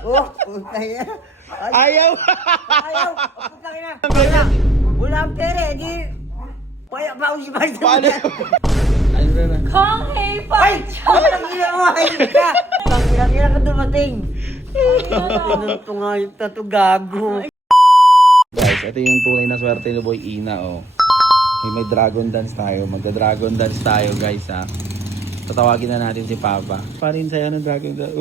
Oh, puta yan. Ayaw! Ayaw! Puta na. Wala ang pera, di. Paya pa ako si Marcia. Paano? Ano na? Kong Hei Ay! Pai Ang ina mo, ayun ka! Ang ina ka dumating. Tinutungayot na to, gago. Guys, ito yung tunay na swerte ni Boy Ina, oh. May dragon dance tayo. Magda-dragon dance tayo, guys, ha. Tatawagin na natin si Papa. Paano yung sayo ng dragon dance?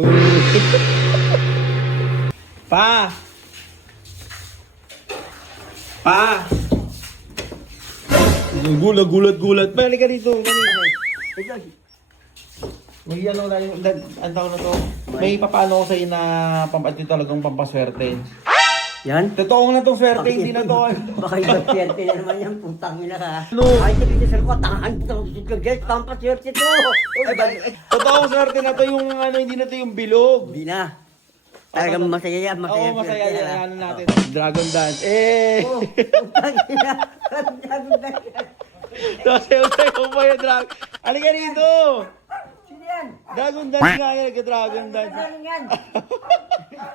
Pa! Pa! Gulat. Pa, halika dito. May ano na yung, ang tawag na to, may papano ko sa'yo na talagang pampaswerte. Yan? Totoo na tong swerte, hindi na to. Baka ibang swerte na naman yan, putang ina ka. No. Ay, nabibisal ko, tangan putang susud ka, guys, pampaswerte to. Totoong swerte na to yung ano, hindi na to yung bilog. Hindi na. Talagang masaya yan, masaya. Oo, masaya swerte yan. na. Ano natin? Dragon dance. Eh! Oh, putang ina. Sasayaw pa yung dragon. Halika rito! Sino yan? Dragon dance nga yan, dragon dance. Ano yan?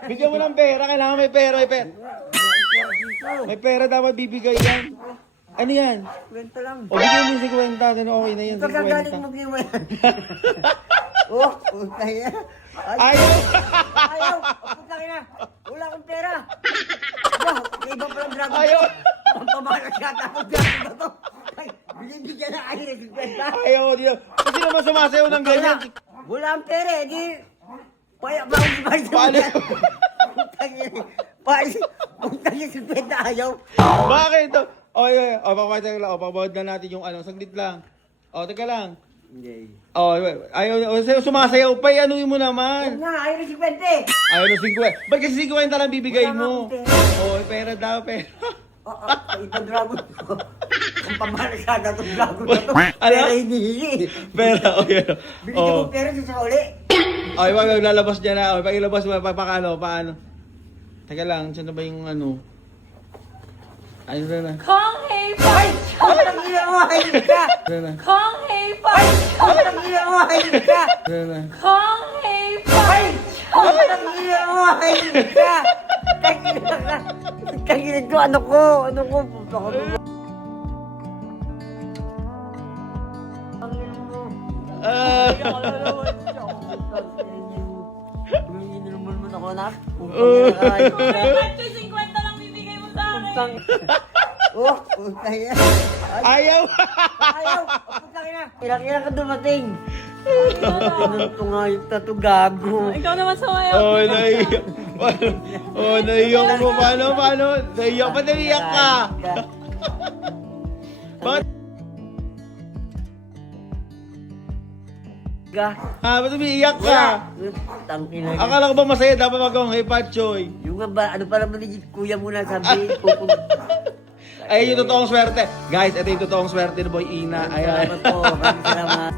Bigyan mo ng pera, kailangan may pera, may pera. Dito. May pera dapat bibigay yan. Ano yan? Kwento lang. O bigyan mo yung 50, ano okay na yan, Pagkagalit 50. mo ginawa yan. Oh, puta yan. Ayaw! Ayaw! Puta ina. Wala akong pera. Wow, may iba palang dragon. Ayaw! Pampabalas ka tapos dragon na to. Ay, binibigyan na kayo ng 50. Ayaw, di na. Kasi naman sumasayaw ng ganyan. Wala akong pera, di. Paya pa ako si Marcia. Paano? Putang ina. Putang ina, 50 ayaw. Bakit ito? O, papapatay lang. O, papabawad na natin yung ano. Saglit lang. O, teka lang. Hindi. O, ayaw. Sumasayaw pa. Ano mo Huwag naman? na, ayaw ng 50. Ayaw ng 50. Ba't kasi 50 lang bibigay Wala mo? nga akong O, pera daw, pera. Oo, ibang dragon to. Ang pamalasada itong dragon na to. Ano? Pera hinihingi. Pera, o, yan. Binigyan O, mo pera sa uli. o, maglalabas dyan na. O, pag ilabas mo, paano? Teka lang, saan na ba yung ano? Ano na? Kong Hei Pai Ang ina mo, ayun ka. Ano na? Kong Hei Pai Ang ina mo, ayun ka. Ano na? Kong Hei Pai Ang ina mo, ayun ka. Tangina ko, ano ko, puto ko. Ang ina mo. Ah! Ininuman mo na ako, anak. Macho, 50 lang bibigay mo sa akin. Putang. Oh, putang yan. Ayaw! Ayaw! Putang ina. Ilang ka dumating. Ano? Tinutungayot na to, gago. Ikaw naman sumayaw. Oh, naiyak. Oh, naiyak mo. Paano? Naiyak. Ba't naiyak ka? Bakit? Ba't umiiyak ka? Tangina. Akala ko ba masaya? Dapat magawang kay Patchoy. Yung nga ba, ano para manigit kuya mo na sabi, Ay, yung totoong swerte. Guys, ito yung totoong swerte ni Boy Ina. Ayan. Salamat po, maraming salamat.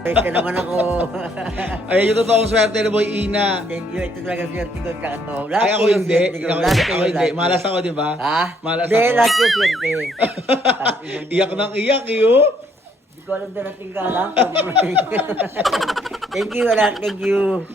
Ito naman ako. Ayan yung totoong swerte ni Boy Ina. Thank you, ito talaga swerte ko. Tsaka to. Ay, ako hindi. Ako hindi. Malas ako, di ba? Ha? Malas Hindi, ako. lahat yung swerte. Iyak ng iyak, yun. Hindi ko alam darating ka lang. Thank you, anak. Thank you.